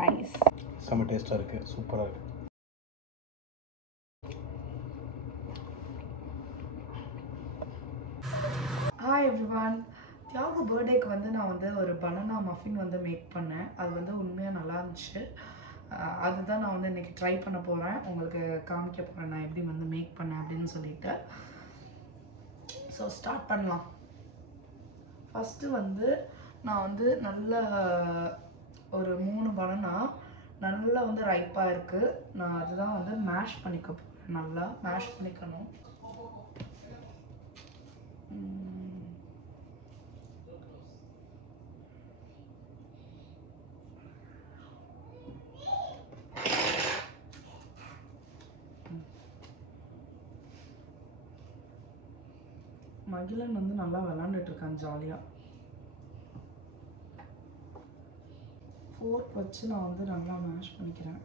Nice. செம்ம டேஸ்ட்டாக இருக்குது, சூப்பராக இருக்குது. Hi everyone. தியாகு பர்த்டேக்கு வந்து நான் வந்து ஒரு பனானா மஃபின் வந்து மேக் பண்ணேன். அது வந்து உண்மையாக நல்லா இருந்துச்சு. அதுதான் நான் வந்து இன்றைக்கி ட்ரை பண்ண போகிறேன், உங்களுக்கு காமிக்க போகிறேன் நான் எப்படி வந்து மேக் பண்ணேன் அப்படின்னு சொல்லிட்டு. ஸோ ஸ்டார்ட் பண்ணலாம். ஃபஸ்ட்டு வந்து நான் வந்து நல்ல ஒரு 3 பனானா நல்லா வந்து ரைப்பாக இருக்குது. நான் அதுதான் வந்து மேஷ் பண்ணிக்க போகிறேன். நல்லா மேஷ் பண்ணிக்கணும். மகிழன் வந்து நல்லா விளாண்டுட்டு இருக்கான் ஜாலியாக. ஃபோர்க் வச்சு நான் வந்து நல்லா மேஷ் பண்ணிக்கிறேன்.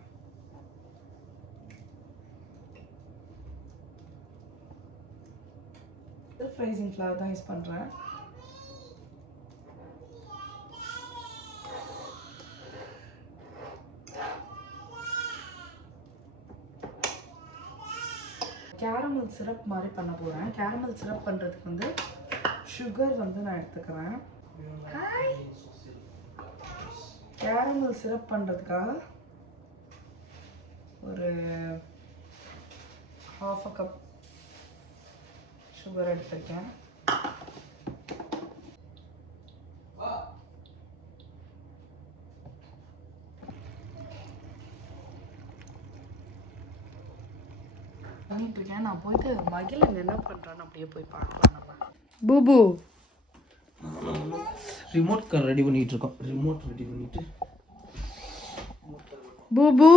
ஃப்ரைசிங் ஃப்ளவர் தான் யூஸ் பண்ணுறேன். கேரமல் சிரப் மாதிரி பண்ண போகிறேன். கேரமல் சிரப் பண்ணுறதுக்கு வந்து சுகர் வந்து நான் எடுத்துக்கிறேன். கேரமல் சிரப் பண்ணுறதுக்காக ஒரு 1/2 கப் சுகர் எடுத்துருக்கேன். பண்ணிட்டு இருக்கேன். நான் போயிட்டு மகிழன் என்ன பண்ணுறான்னு அப்படியே போய் பார்க்கலாம். நம்ம பூபு ரிமோட் கார் ரெடி பண்ணிட்டு இருக்கோம். ரிமோட் ரெடி பண்ணிட்டு பூபு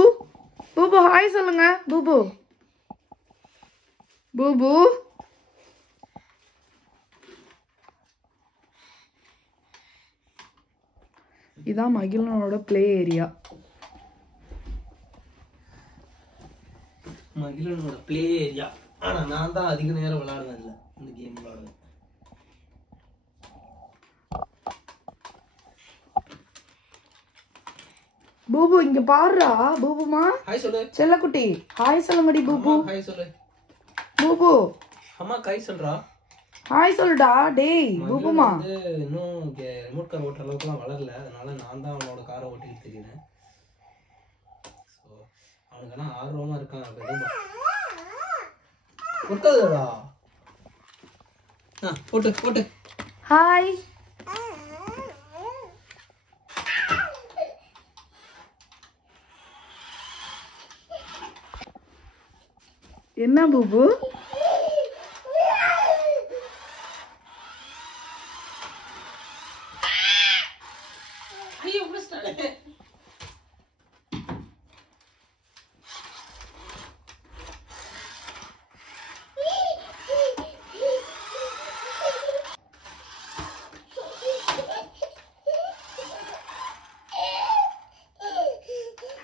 பூபு ஹாய் சொல்லுங்க. பூபு பூபு இதான் மகிழனோட ப்ளே ஏரியா. மகிழனோட ப்ளே ஏரியா. ஆனால் நான் தான் அதிக நேரம் விளையாடுவேன் இல்லை, இந்த கேம் விளையாடுவேன். பூபு இங்க பாருடா. பூபுமா ஹாய் சொல்லு. செல்லக்குட்டி ஹாய் சொல்லுங்கடி. பூபு ஹாய் சொல்லு. பூபு அம்மா ஹாய் சொல்றா. ஹாய் சொல்லுடா. டேய் பூபுமா வந்து இன்னும் ரிமோட் கார் ஓட்டுற அளவுக்குலாம் வளரல, அதனால நான் தான் அவனோட காரை ஓட்டிட்டு தெரியுறேன். ஸோ அவனுக்கெல்லாம் ஆர்வமா இருக்கான். ஒட்டாதடா. போட்டு போட்டு. ஹாய். என்ன பூபு?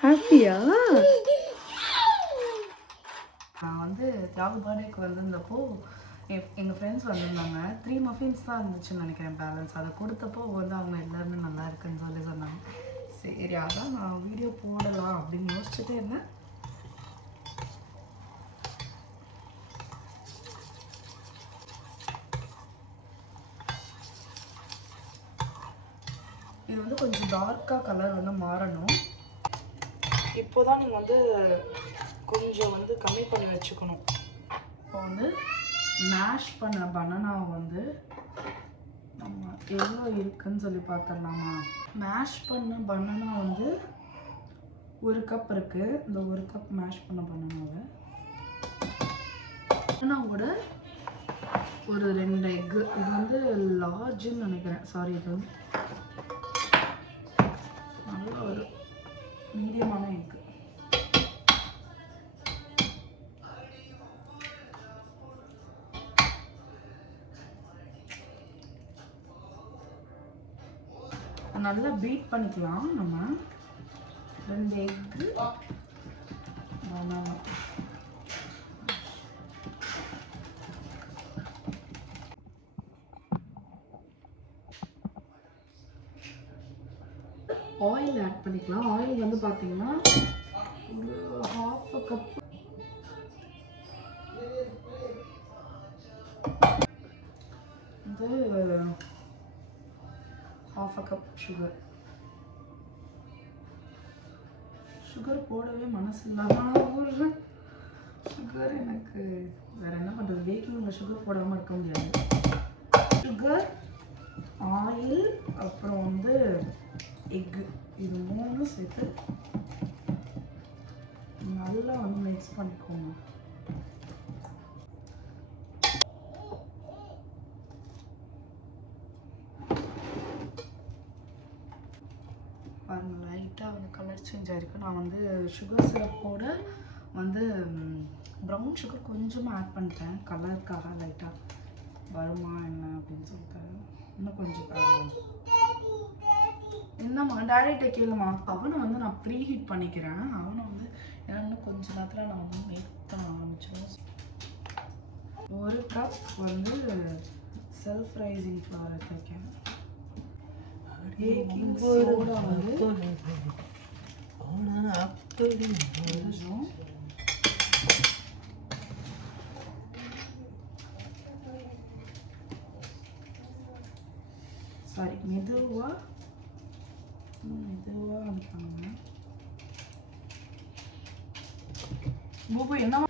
ஹாப்பியா? நான் வந்து தியாகு பர்த்டேக்கு வந்திருந்தப்போ எங்கள் ஃப்ரெண்ட்ஸ் வந்திருந்தாங்க. 3 மஃபின்ஸ் தான் இருந்துச்சுன்னு நினைக்கிறேன் பேலன்ஸ். அதை கொடுத்தப்போ வந்து அவங்க எல்லாருமே நல்லா இருக்குன்னு சொல்லி சொன்னாங்க. சரி அதான் நான் வீடியோ போடலாம் அப்படின்னு யோசிச்சுட்டே இருந்தேன். இது வந்து கொஞ்சம் டார்க்காக கலர் வந்து மாறணும். இப்போ தான் நீங்கள் வந்து கொஞ்சம் வந்து கம்மி பண்ணி வச்சுக்கணும். இப்போ வந்து மேஷ் பண்ண பனானாவை வந்து நம்ம எவ்வளோ இருக்குன்னு சொல்லி பார்த்துடலாமா? மேஷ் பண்ண பனானா வந்து 1 கப் இருக்குது. இந்த 1 கப் மேஷ் பண்ண பனானாவோட ஒரு 2 எக்கு. இது வந்து லார்ஜுன்னு நினைக்கிறேன். சாரி, இது வந்து நல்ல ஒரு மீடியமான எக்கு. நல்லா பீட் பண்ணிக்கலாம். நம்ம 2 எக்கு பனானா. ஆயில் ஆட் பண்ணிக்கலாம். ஆயில் வந்து பார்த்தீங்கன்னா ஒரு half a cup. இது half a cup sugar. Sugar போடவே மனசு இல்லாமல் போடுறேன். சுகர் எனக்கு வேறு என்ன பண்ணுறது, பேக்கிங்கில் சுகர் போடாமல் இருக்க முடியாது. சுகர், ஆயில், அப்புறம் வந்து எக்கு, இது 3 சேர்த்து நல்லா வந்து மிக்ஸ் பண்ணிக்கோங்க. பாருங்கள், லைட்டாக வந்து கலர் சேஞ்ச் ஆகிருக்கு. நான் வந்து சுகர் சிரப்போட வந்து ப்ரௌன் சுகர் கொஞ்சமாக ஆட் பண்ணிட்டேன், கலருக்காக. லைட்டாக வருமா என்ன அப்படின்னு சொல்லிட்டு இன்னும் கொஞ்சம். என்னம்மா டேரக்டை கேளுமா. அவனை வந்து நான் ப்ரீ ஹீட் பண்ணிக்கிறேன். அவனை வந்து ஏன்னா இன்னும் கொஞ்சம் நேரத்தில் நான் வந்து மேக் பண்ண ஆரம்பிச்சிடுவேன். 1 கப் வந்து செல்ஃப் ரைசிங் ஃப்ளவர் எடுத்துருக்கேன். பேக்கிங் சோடா வந்து கொஞ்சம், சாரி மெதுவாக அனுப்பாங்க. பூபு என்ன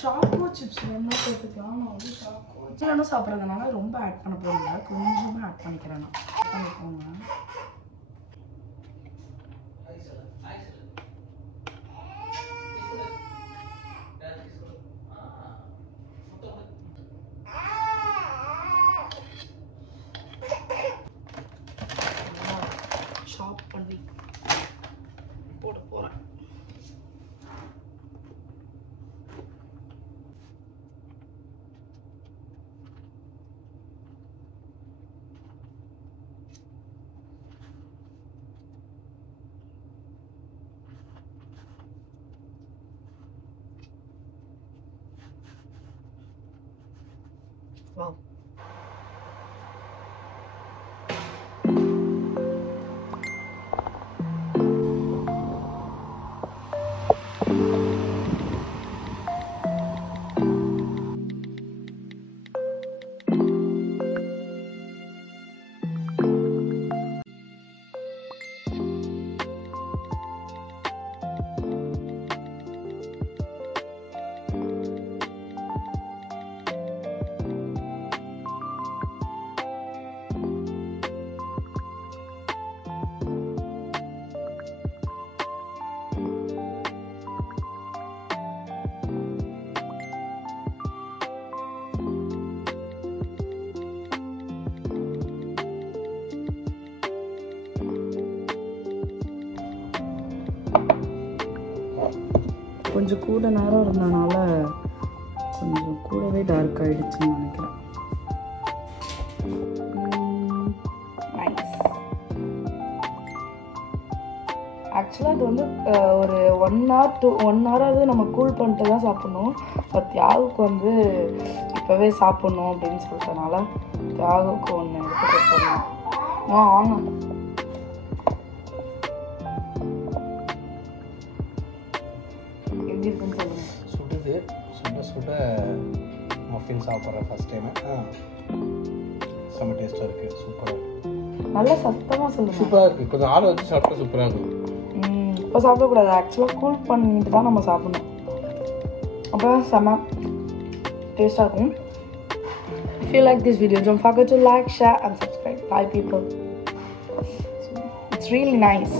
சாக்கோ சிப்ஸ் என்ன சேர்த்துக்கலாம். நான் வந்து சாக்கோ சிப்ஸ் சாப்பிட்றதுனால ரொம்ப ஆட் பண்ண போகிறீங்க, கொஞ்சமாக ஆட் பண்ணிக்கிறேன். நான் பண்ணிக்கோங்க. ஷாப் பண்ணி போட போகிறேன். Wow. கொஞ்சம் கூட நேரம் இருந்தனால கொஞ்சம் கூடவே டார்க் ஆகிடுச்சுன்னு நினைக்கிறேன். ஆக்சுவலாக இது வந்து ஒரு 1 ஹவராவது நம்ம கூல் பண்ணிட்டு தான் சாப்பிட்ணும். பட் தியாகுக்கு வந்து இப்போவே சாப்பிட்ணும் அப்படின்னு சொல்லிட்டனால தியாகுக்கு ஒன்று எடுத்துகிட்டு போகணும். ஆமாம், எப்படி இருக்குன்னு சொல்லுங்கள். சுடுது, சுட மஃபின் சாப்பிட்றேன் ஃபஸ்ட் டைமு. செம்ம டேஸ்ட்டாக இருக்குது, சூப்பராக இருக்குது. நல்லா சத்தமாக சொல்லுங்கள். சூப்பராக இருக்குது. கொஞ்சம் ஆளை வச்சு சாப்பிட்டா சூப்பராக இருக்கும். இப்போ சாப்பிடக்கூடாது, ஆக்சுவலாக கூல் பண்ணிட்டு தான் நம்ம சாப்பிடணும். அப்போ செம்ம டேஸ்ட்டாக இருக்கும். If you like this video, don't forget to like, share and subscribe. Bye people. It's really nice.